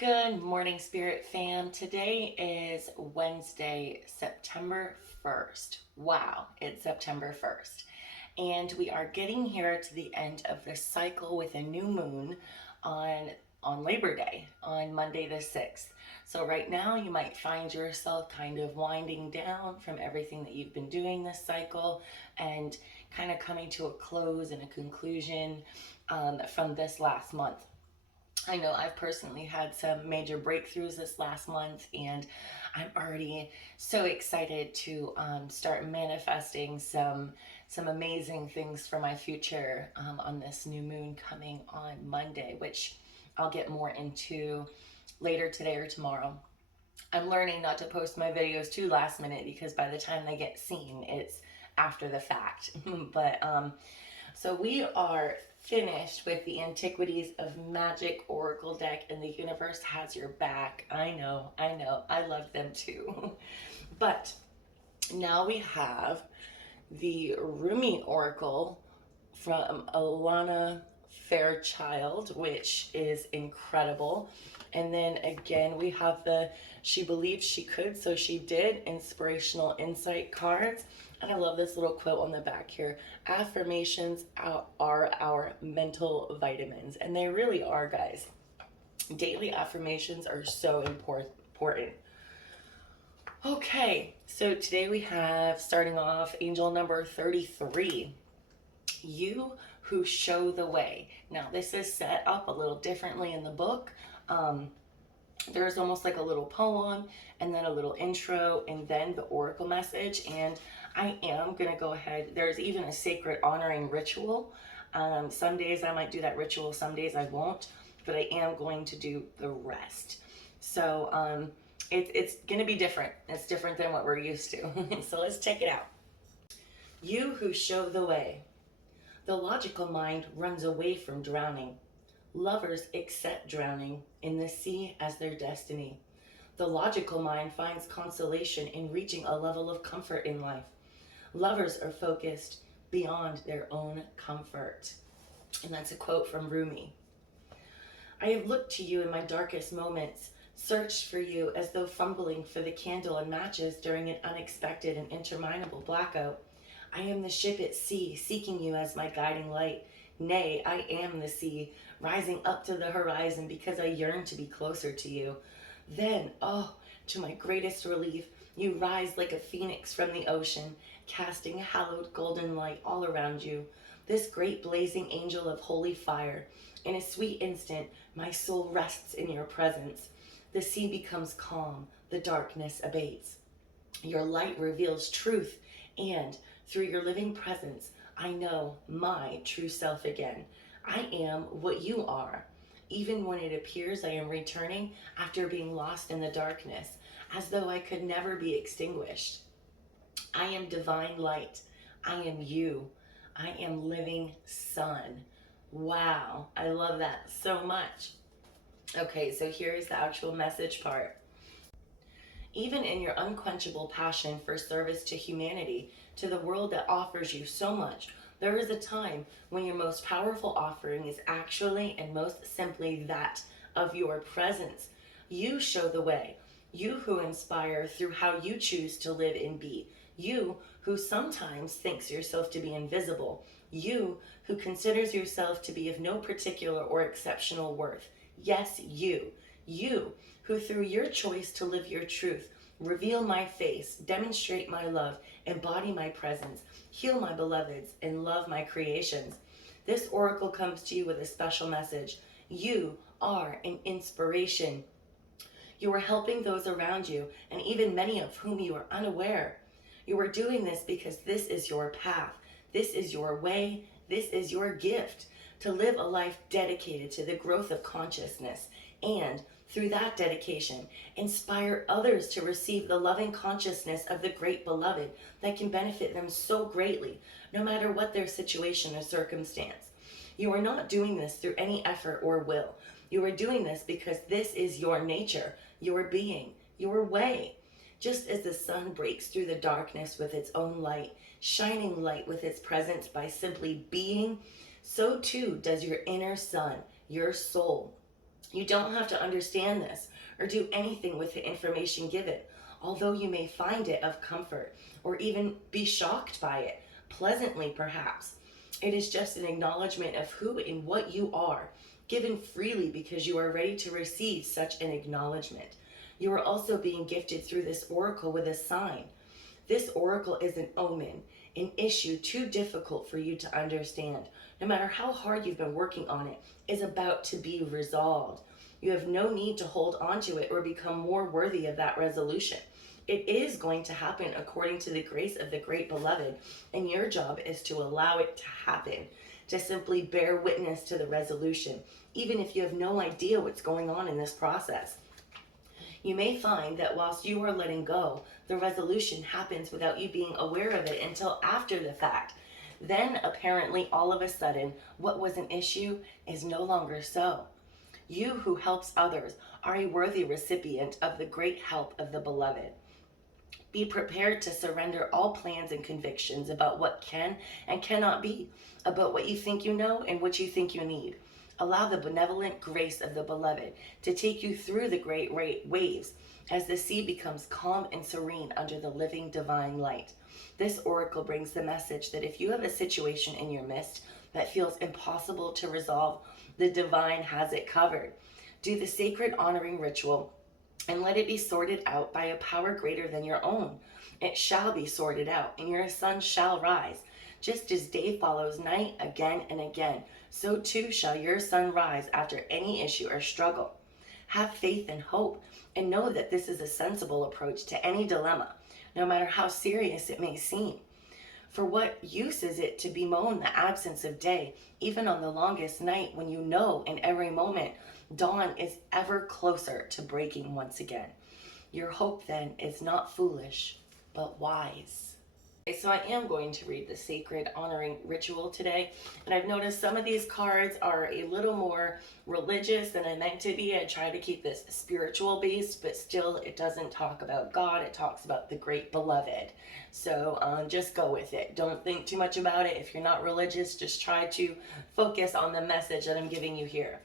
Good morning, Spirit fam. Today is Wednesday, September 1st. Wow, it's September 1st. And we are getting here to the end of the cycle with a new moon on Labor Day, on Monday the 6th. So right now you might find yourself kind of winding down from everything that you've been doing this cycle and kind of coming to a close and a conclusion from this last month. I know I've personally had some major breakthroughs this last month, and I'm already so excited to start manifesting some amazing things for my future on this new moon coming on Monday, which I'll get more into later today or tomorrow. I'm learning not to post my videos too last minute because by the time they get seen, it's after the fact. But so we are finished with the Antiquities of Magic Oracle deck, and the universe has your back. I know, I love them too. But now we have the RUMI Oracle from Alana Fairchild, which is incredible. And then again, we have the She Believed She Could, So She Did Inspirational Insight cards. And I love this little quote on the back here. Affirmations are our mental vitamins. And they really are, guys. Daily affirmations are so important. Okay, so today we have, starting off, angel number 33. You who show the way. Now, this is set up a little differently in the book. There's almost like a little poem and then a little intro and then the oracle message. And I am going to go ahead. There's even a sacred honoring ritual. Some days I might do that ritual, some days I won't, but I am going to do the rest. So it's going to be different. It's different than what we're used to. So let's check it out. You who show the way. The logical mind runs away from drowning. Lovers accept drowning in the sea as their destiny. The logical mind finds consolation in reaching a level of comfort in life. Lovers are focused beyond their own comfort. And that's a quote from Rumi. I have looked to you in my darkest moments, searched for you as though fumbling for the candle and matches during an unexpected and interminable blackout. I am the ship at sea, seeking you as my guiding light. Nay, I am the sea, rising up to the horizon because I yearn to be closer to you. Then, oh, to my greatest relief, you rise like a phoenix from the ocean, casting hallowed golden light all around you. This great blazing angel of holy fire. In a sweet instant, my soul rests in your presence. The sea becomes calm, the darkness abates. Your light reveals truth, and through your living presence, I know my true self again. I am what you are. Even when it appears I am returning after being lost in the darkness, as though I could never be extinguished. I am divine light. I am you. I am living sun. Wow, I love that so much. Okay, so here is the actual message part. Even in your unquenchable passion for service to humanity, to the world that offers you so much, there is a time when your most powerful offering is actually and most simply that of your presence. You show the way. You who inspire through how you choose to live and be. You who sometimes thinks yourself to be invisible. You who considers yourself to be of no particular or exceptional worth. Yes, you. You who through your choice to live your truth, reveal my face, demonstrate my love, embody my presence, heal my beloveds, and love my creations. This oracle comes to you with a special message. You are an inspiration. You are helping those around you, and even many of whom you are unaware. You are doing this because this is your path. This is your way. This is your gift to live a life dedicated to the growth of consciousness, and through that dedication, inspire others to receive the loving consciousness of the great beloved that can benefit them so greatly, no matter what their situation or circumstance. You are not doing this through any effort or will. You are doing this because this is your nature, your being, your way. Just as the sun breaks through the darkness with its own light, shining light with its presence by simply being, so too does your inner sun, your soul, You don't have to understand this or do anything with the information given, although you may find it of comfort or even be shocked by it, pleasantly perhaps. It is just an acknowledgement of who and what you are, given freely because you are ready to receive such an acknowledgement. You are also being gifted through this oracle with a sign. This oracle is an omen, an issue too difficult for you to understand, no matter how hard you've been working on it, is about to be resolved. You have no need to hold on to it or become more worthy of that resolution. It is going to happen according to the grace of the great beloved, and your job is to allow it to happen, to simply bear witness to the resolution, even if you have no idea what's going on in this process. You may find that whilst you are letting go, the resolution happens without you being aware of it until after the fact. Then, apparently, all of a sudden, what was an issue is no longer so. You who helps others are a worthy recipient of the great help of the beloved. Be prepared to surrender all plans and convictions about what can and cannot be, about what you think you know and what you think you need. Allow the benevolent grace of the beloved to take you through the great waves as the sea becomes calm and serene under the living divine light. This oracle brings the message that if you have a situation in your midst that feels impossible to resolve, the divine has it covered. Do the sacred honoring ritual and let it be sorted out by a power greater than your own. It shall be sorted out, and your sun shall rise. Just as day follows night again and again, so too shall your sun rise after any issue or struggle. Have faith and hope, and know that this is a sensible approach to any dilemma, no matter how serious it may seem. For what use is it to bemoan the absence of day, even on the longest night, when you know in every moment dawn is ever closer to breaking once again? Your hope then is not foolish, but wise. Okay, so I am going to read the sacred honoring ritual today, and I've noticed some of these cards are a little more religious than I meant to be. I try to keep this spiritual based, but still it doesn't talk about God. It talks about the great beloved. So just go with it. Don't think too much about it. If you're not religious, just try to focus on the message that I'm giving you here.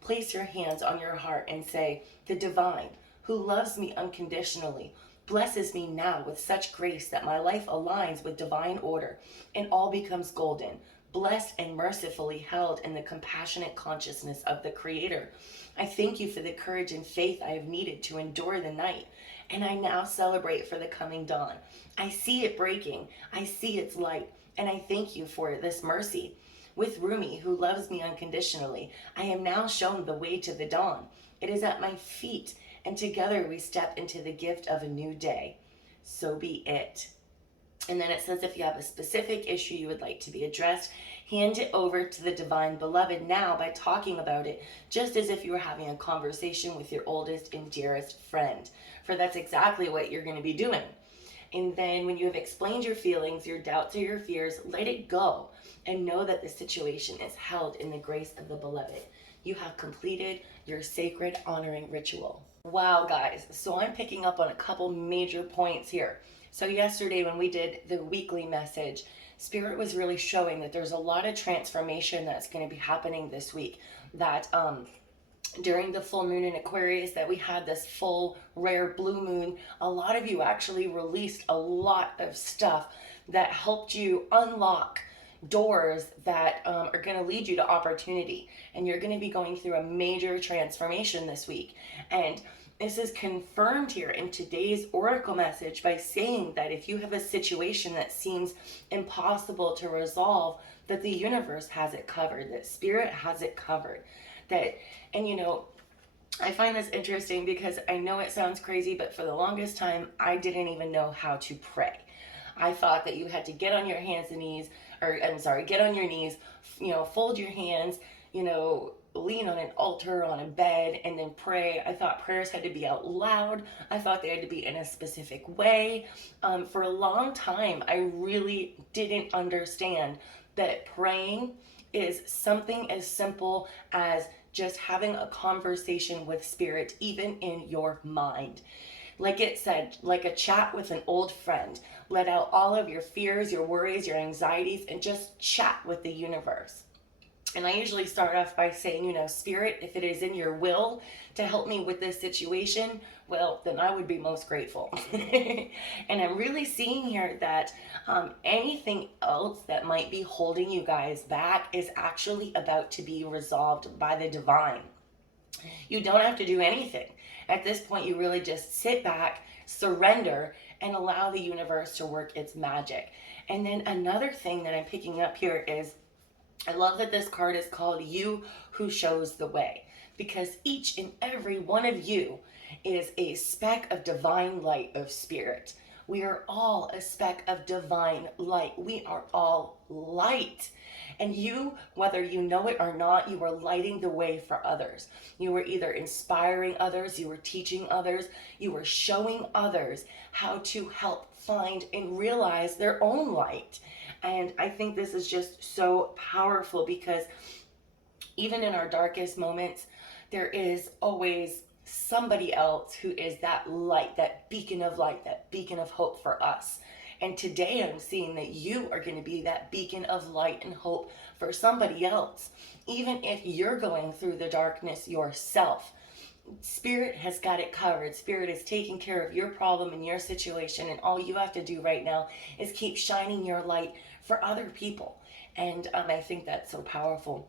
Place your hands on your heart and say, the divine, who loves me unconditionally, blesses me now with such grace that my life aligns with divine order and all becomes golden, blessed and mercifully held in the compassionate consciousness of the Creator. I thank you for the courage and faith I have needed to endure the night, and I now celebrate for the coming dawn. I see it breaking, I see its light, and I thank you for this mercy. With RUMI, who loves me unconditionally, I am now shown the way to the dawn. It is at my feet, and together we step into the gift of a new day. So be it. And then it says if you have a specific issue you would like to be addressed, hand it over to the divine beloved now by talking about it, just as if you were having a conversation with your oldest and dearest friend. For that's exactly what you're going to be doing. And then when you have explained your feelings, your doubts, or your fears, let it go and know that the situation is held in the grace of the beloved. You have completed your sacred honoring ritual. Wow, guys. So I'm picking up on a couple major points here. So yesterday when we did the weekly message, Spirit was really showing that there's a lot of transformation that's going to be happening this week. That during the full moon in Aquarius, that we had this full rare blue moon, a lot of you actually released a lot of stuff that helped you unlock doors that are going to lead you to opportunity, and you're going to be going through a major transformation this week. And this is confirmed here in today's oracle message by saying that if you have a situation that seems impossible to resolve, that the universe has it covered, that Spirit has it covered. And you know, I find this interesting because I know it sounds crazy, but for the longest time, I didn't even know how to pray. I thought that you had to get on your hands and knees, get on your knees, fold your hands, lean on an altar, on a bed, and then pray. I thought prayers had to be out loud. I thought they had to be in a specific way. For a long time, I really didn't understand that praying is something as simple as just having a conversation with Spirit, even in your mind. Like it said, like a chat with an old friend. Let out all of your fears, your worries, your anxieties, and just chat with the universe. And I usually start off by saying, you know, Spirit, if it is in your will to help me with this situation, well, then I would be most grateful. And I'm really seeing here that anything else that might be holding you guys back is actually about to be resolved by the divine. You don't have to do anything. At this point, you really just sit back, surrender, and allow the universe to work its magic. And then another thing that I'm picking up here is I love that this card is called You Who Shows the Way, because each and every one of you is a speck of divine light of spirit. We are all a speck of divine light. We are all light. And you, whether you know it or not, you are lighting the way for others. You are either inspiring others, you are teaching others, you are showing others how to help find and realize their own light. And I think this is just so powerful because even in our darkest moments, there is always somebody else who is that light, that beacon of light, that beacon of hope for us. And today I'm seeing that you are going to be that beacon of light and hope for somebody else. Even if you're going through the darkness yourself, Spirit has got it covered. Spirit is taking care of your problem and your situation, and all you have to do right now is keep shining your light for other people. And I think that's so powerful.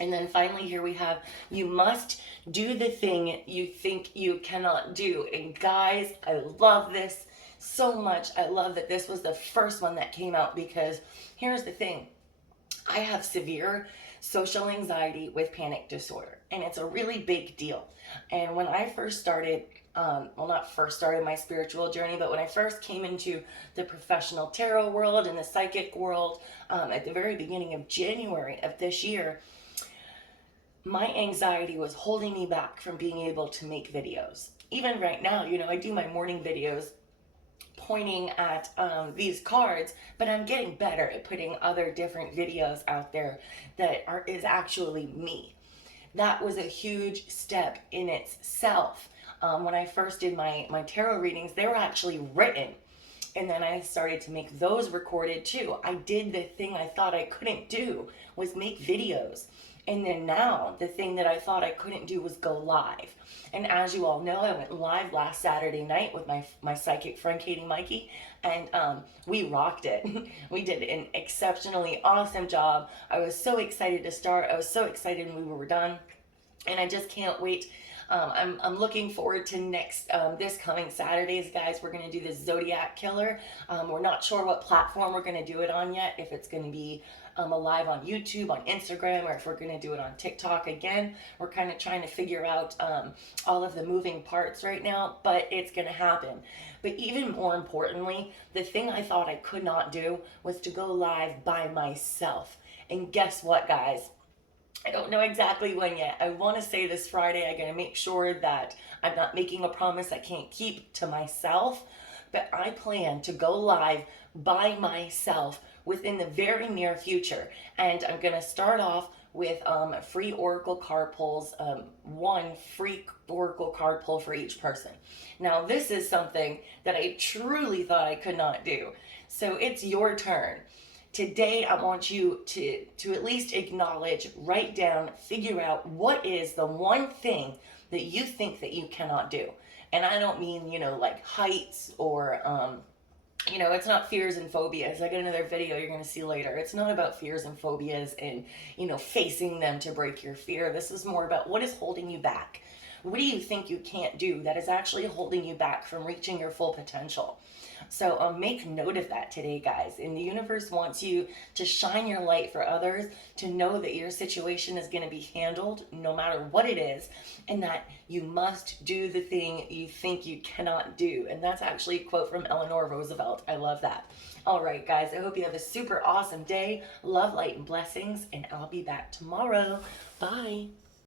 And then finally here we have, you must do the thing you think you cannot do. And guys, I love this so much. I love that this was the first one that came out, because here's the thing. I have severe social anxiety with panic disorder, and it's a really big deal. And when I first started, well, not first started my spiritual journey, but when I first came into the professional tarot world and the psychic world at the very beginning of January of this year, my anxiety was holding me back from being able to make videos. Even right now, you know, I do my morning videos pointing at these cards, but I'm getting better at putting other different videos out there that is actually me. That was a huge step in itself. When I first did my tarot readings, they were actually written. And then I started to make those recorded too. I did the thing I thought I couldn't do, was make videos. And then now the thing that I thought I couldn't do was go live. And as you all know, I went live last Saturday night with my psychic friend Katie Mikey, and we rocked it. We did an exceptionally awesome job. I was so excited to start. I was so excited when we were done, and I just can't wait. I'm looking forward to next this coming Saturdays, guys. We're going to do the Zodiac Killer. We're not sure what platform we're going to do it on yet, if it's going to be live on YouTube, on Instagram, or if we're going to do it on TikTok again. We're kind of trying to figure out all of the moving parts right now, but it's going to happen. But even more importantly, the thing I thought I could not do was to go live by myself. And guess what, guys? I don't know exactly when yet. I want to say this Friday. I'm going to make sure that I'm not making a promise I can't keep to myself, but I plan to go live by myself within the very near future. And I'm going to start off with free oracle card pulls, one free oracle card pull for each person. Now, this is something that I truly thought I could not do. So it's your turn. Today, I want you to at least acknowledge, write down, figure out what is the one thing that you think that you cannot do. And I don't mean, you know, like heights or, you know, it's not fears and phobias. I got another video you're going to see later. It's not about fears and phobias and, you know, facing them to break your fear. This is more about what is holding you back. What do you think you can't do that is actually holding you back from reaching your full potential? So make note of that today, guys. And the universe wants you to shine your light for others, to know that your situation is going to be handled no matter what it is, and that you must do the thing you think you cannot do. And that's actually a quote from Eleanor Roosevelt. I love that. All right, guys, I hope you have a super awesome day. Love, light, and blessings, and I'll be back tomorrow. Bye.